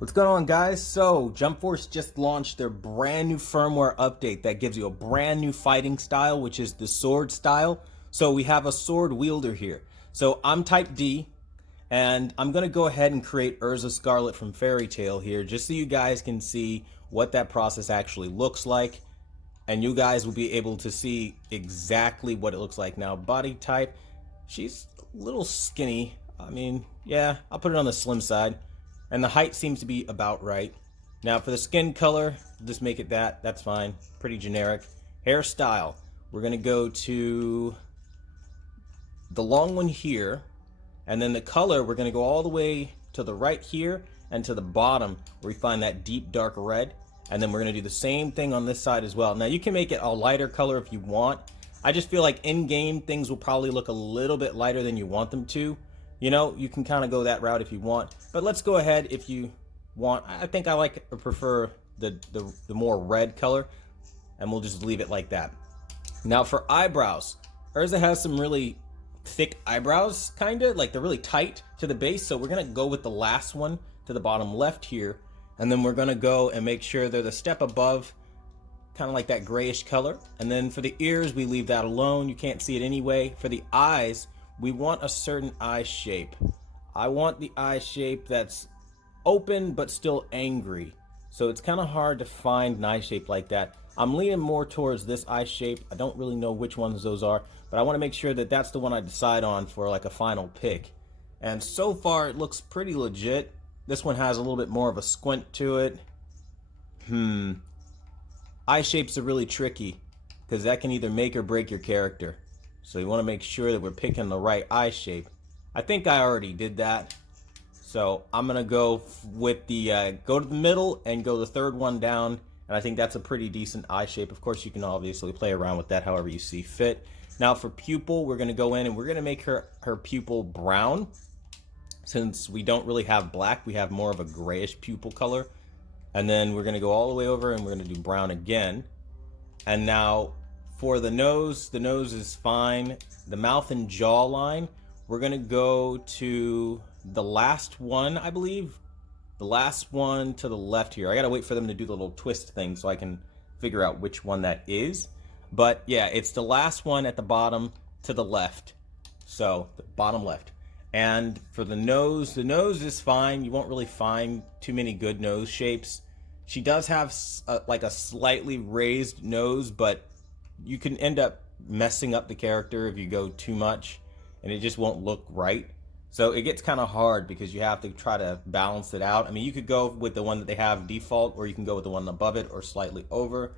What's going on, guys? So JumpForce just launched their brand new firmware update that gives you a brand new fighting style, which is the sword style. So we have a sword wielder here. So I'm type D, and I'm gonna go ahead and create Erza Scarlet from Fairy Tail here, just so you guys can see what that process actually looks like, and you guys will be able to see exactly what it looks like. Now, body type, she's a little skinny. I mean, yeah, I'll put it on the slim side. And the height seems to be about right. Now for the skin color, just make it that's fine. Pretty generic. Hairstyle, we're gonna go to the long one here, and then the color, we're gonna go all the way to the right here and to the bottom where we find that deep dark red. And then we're gonna do the same thing on this side as well. Now you can make it a lighter color if you want. I just feel like in-game things will probably look a little bit lighter than you want them to. You know, you can kind of go that route if you want, but let's go ahead if you want. I think I prefer the more red color, and we'll just leave it like that. Now for eyebrows, Erza has some really thick eyebrows, kind of like they're really tight to the base, so we're gonna go with the last one to the bottom left here, and then we're gonna go and make sure they're the step above, kind of like that grayish color. And then for the ears, we leave that alone. You can't see it anyway. For the eyes, we want a certain eye shape. I want the eye shape that's open but still angry. So it's kind of hard to find an eye shape like that. I'm leaning more towards this eye shape. I don't really know which ones those are, but I want to make sure that that's the one I decide on for like a final pick. And so far it looks pretty legit. This one has a little bit more of a squint to it. Eye shapes are really tricky because that can either make or break your character. So you want to make sure that we're picking the right eye shape. I think I already did that. So I'm going to go with the, go to the middle and go the third one down. And I think that's a pretty decent eye shape. Of course, you can obviously play around with that however you see fit. Now for pupil, we're going to go in and we're going to make her pupil brown. Since we don't really have black, we have more of a grayish pupil color. And then we're going to go all the way over and we're going to do brown again. And now for the nose is fine. The mouth and jawline, we're gonna go to the last one, I believe. The last one to the left here. I gotta wait for them to do the little twist thing so I can figure out which one that is. But yeah, it's the last one at the bottom to the left. So the bottom left. And for the nose is fine. You won't really find too many good nose shapes. She does have like a slightly raised nose, but you can end up messing up the character if you go too much, and it just won't look right. So it gets kind of hard because you have to try to balance it out. I mean, you could go with the one that they have default, or you can go with the one above it or slightly over.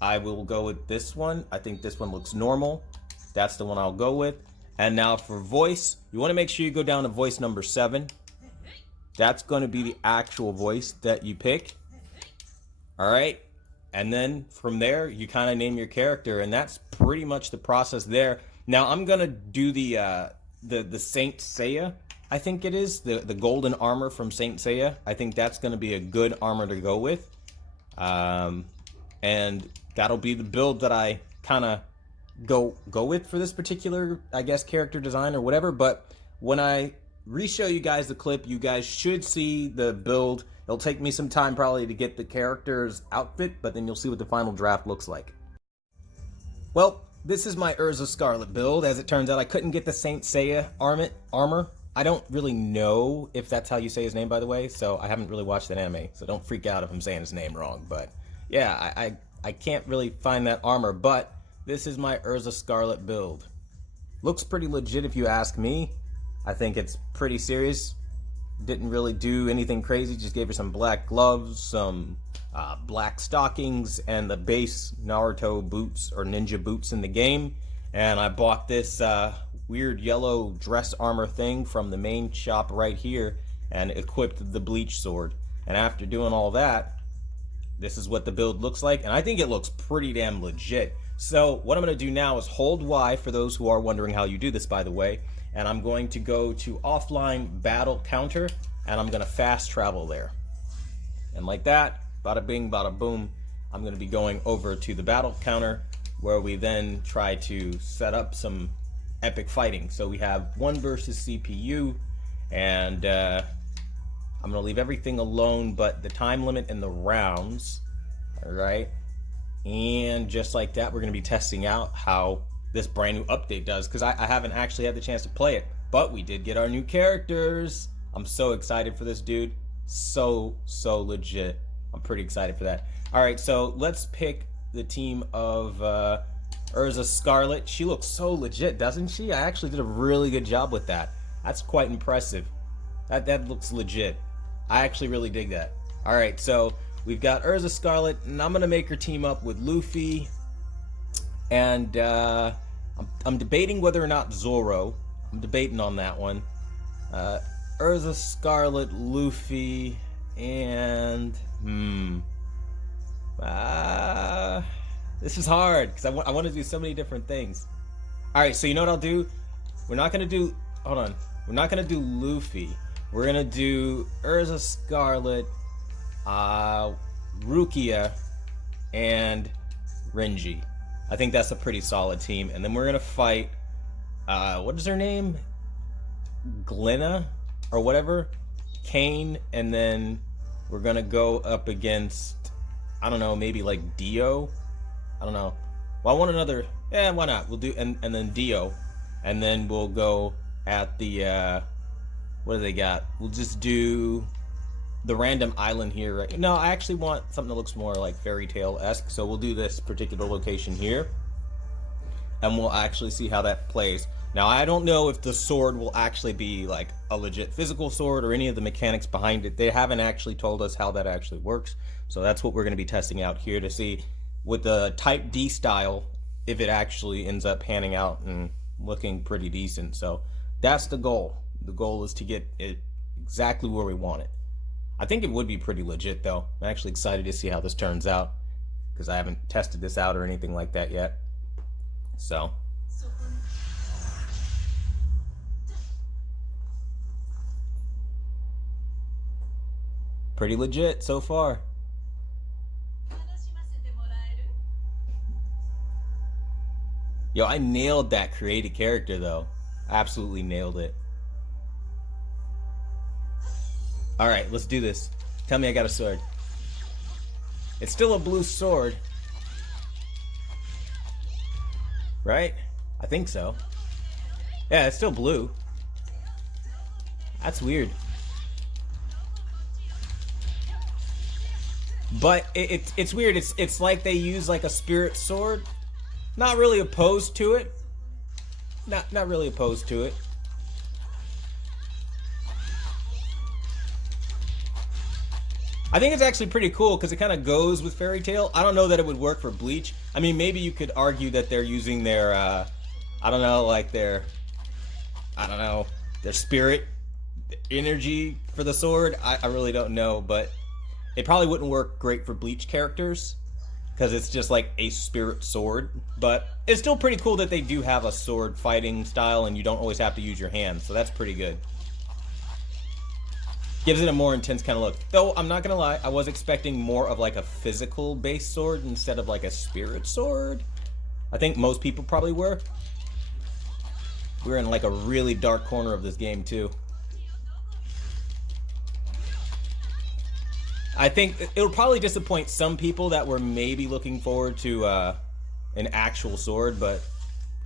I will go with this one. I think this one looks normal. That's the one I'll go with. And now for voice, you want to make sure you go down to voice number 7. That's going to be the actual voice that you pick. All right. And then from there, you kind of name your character, and that's pretty much the process there. Now I'm gonna do the Saint Seiya, I think it is the golden armor from Saint Seiya. I think that's gonna be a good armor to go with, and that'll be the build that I kind of go with for this particular, I guess, character design or whatever. But when I re-show you guys the clip, you guys should see the build. It'll take me some time probably to get the character's outfit, but then you'll see what the final draft looks like. Well, this is my Erza Scarlet build. As it turns out, I couldn't get the Saint Seiya armor. I don't really know if that's how you say his name, by the way, so I haven't really watched that anime, so don't freak out if I'm saying his name wrong. But yeah, I can't really find that armor, but this is my Erza Scarlet build. Looks pretty legit if you ask me. I think it's pretty serious. Didn't really do anything crazy, just gave her some black gloves, some black stockings, and the base Naruto boots or ninja boots in the game. And I bought this weird yellow dress armor thing from the main shop right here and equipped the bleach sword. And after doing all that, this is what the build looks like, and I think it looks pretty damn legit. So what I'm going to do now is hold Y for those who are wondering how you do this, by the way. And I'm going to go to offline battle counter, and I'm going to fast travel there. And like that, bada bing, bada boom, I'm going to be going over to the battle counter where we then try to set up some epic fighting. So we have 1 versus CPU, and I'm going to leave everything alone but the time limit and the rounds. All right. And just like that, we're going to be testing out how this brand new update does, because I haven't actually had the chance to play it. But we did get our new characters. I'm so excited for this dude. So legit. I'm pretty excited for that. All right, so let's pick the team of Erza Scarlet. She looks so legit, doesn't she? I actually did a really good job with that. That's quite impressive. That looks legit. I actually really dig that. All right, so we've got Erza Scarlet, and I'm gonna make her team up with Luffy. And I'm debating whether or not Zoro. I'm debating on that one. Erza Scarlet, Luffy, and this is hard because I want to do so many different things. All right, so you know what I'll do? We're not gonna do. Hold on. We're not gonna do Luffy. We're gonna do Erza Scarlet, Rukia, and Renji. I think that's a pretty solid team. And then we're gonna fight. What is her name? Glenna or whatever. Kane, and then we're gonna go up against, I don't know, maybe like Dio. I don't know. Well, I want another. Yeah, why not? We'll do and then Dio, and then we'll go at the what do they got? We'll just do the random island here. Right? No, I actually want something that looks more like fairy tale-esque. So we'll do this particular location here, and we'll actually see how that plays. Now, I don't know if the sword will actually be like a legit physical sword or any of the mechanics behind it. They haven't actually told us how that actually works. So that's what we're going to be testing out here to see with the Type D style if it actually ends up panning out and looking pretty decent. So that's the goal. The goal is to get it exactly where we want it. I think it would be pretty legit, though. I'm actually excited to see how this turns out because I haven't tested this out or anything like that yet. So pretty legit so far. Yo, I nailed that created character though. Absolutely nailed it. Alright, let's do this. Tell me I got a sword. It's still a blue sword. Right? I think so. Yeah, it's still blue. That's weird. But it's weird. It's like they use like a spirit sword. Not really opposed to it. Not really opposed to it. I think it's actually pretty cool because it kind of goes with Fairy Tail. I don't know that it would work for Bleach. I mean, maybe you could argue that they're using their, I don't know, like their spirit energy for the sword. I really don't know, but it probably wouldn't work great for Bleach characters because it's just like a spirit sword. But it's still pretty cool that they do have a sword fighting style and you don't always have to use your hands. So that's pretty good. Gives it a more intense kind of look. Though, I'm not gonna lie, I was expecting more of like a physical based sword instead of like a spirit sword. I think most people probably were. We're in like a really dark corner of this game too. I think it'll probably disappoint some people that were maybe looking forward to an actual sword, but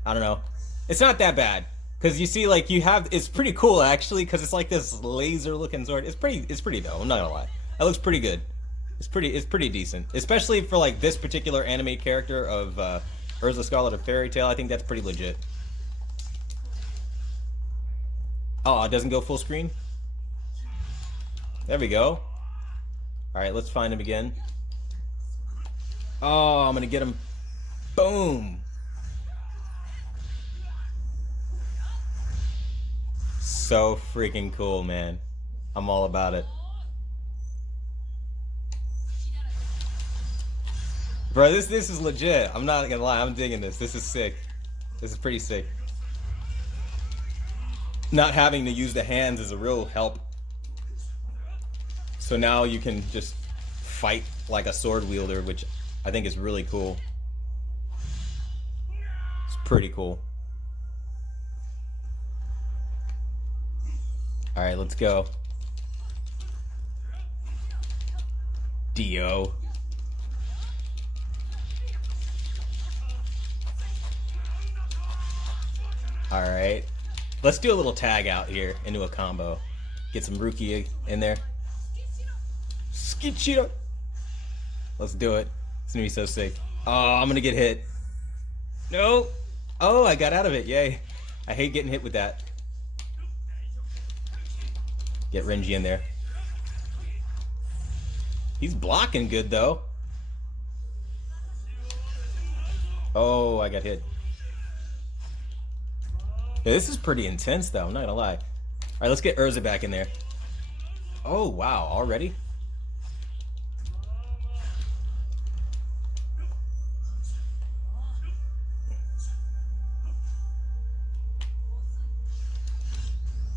I don't know. It's not that bad. Because you see, like, it's pretty cool, actually, because it's like this laser-looking sword. It's pretty dope, I'm not gonna lie. That looks pretty good. It's pretty decent. Especially for, like, this particular anime character of Erza Scarlet of Fairy Tail. I think that's pretty legit. Oh, it doesn't go full screen? There we go. Alright, let's find him again. Oh, I'm gonna get him. Boom! So freaking cool, man. I'm all about it. Bro, this is legit. I'm not gonna lie, I'm digging this. This is sick. This is pretty sick. Not having to use the hands is a real help. So now you can just fight like a sword wielder, which I think is really cool. It's pretty cool. Alright, let's go. Dio. Alright. Let's do a little tag out here into a combo. Get some Rukia in there. Skichiro. Let's do it. It's gonna be so sick. Oh, I'm gonna get hit. No. Oh, I got out of it. Yay. I hate getting hit with that. Get Renji in there. He's blocking good though. Oh, I got hit. Yeah, this is pretty intense though, I'm not gonna lie. Alright, let's get Erza back in there. Oh, wow, already?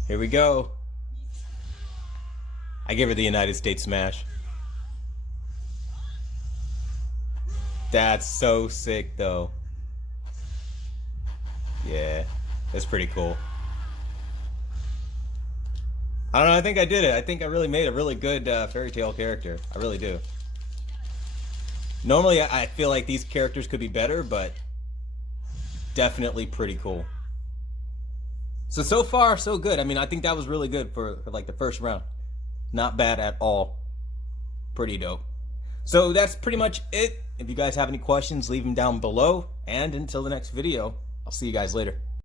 Here we go. I give her the United States smash. That's so sick though. Yeah, that's pretty cool. I don't know, I think I did it. I think I really made a really good fairy tale character. I really do. Normally I feel like these characters could be better, but definitely pretty cool. So far, so good. I mean, I think that was really good for like the first round. Not bad at all. Pretty dope. So that's pretty much it. If you guys have any questions, leave them down below. And until the next video, I'll see you guys later.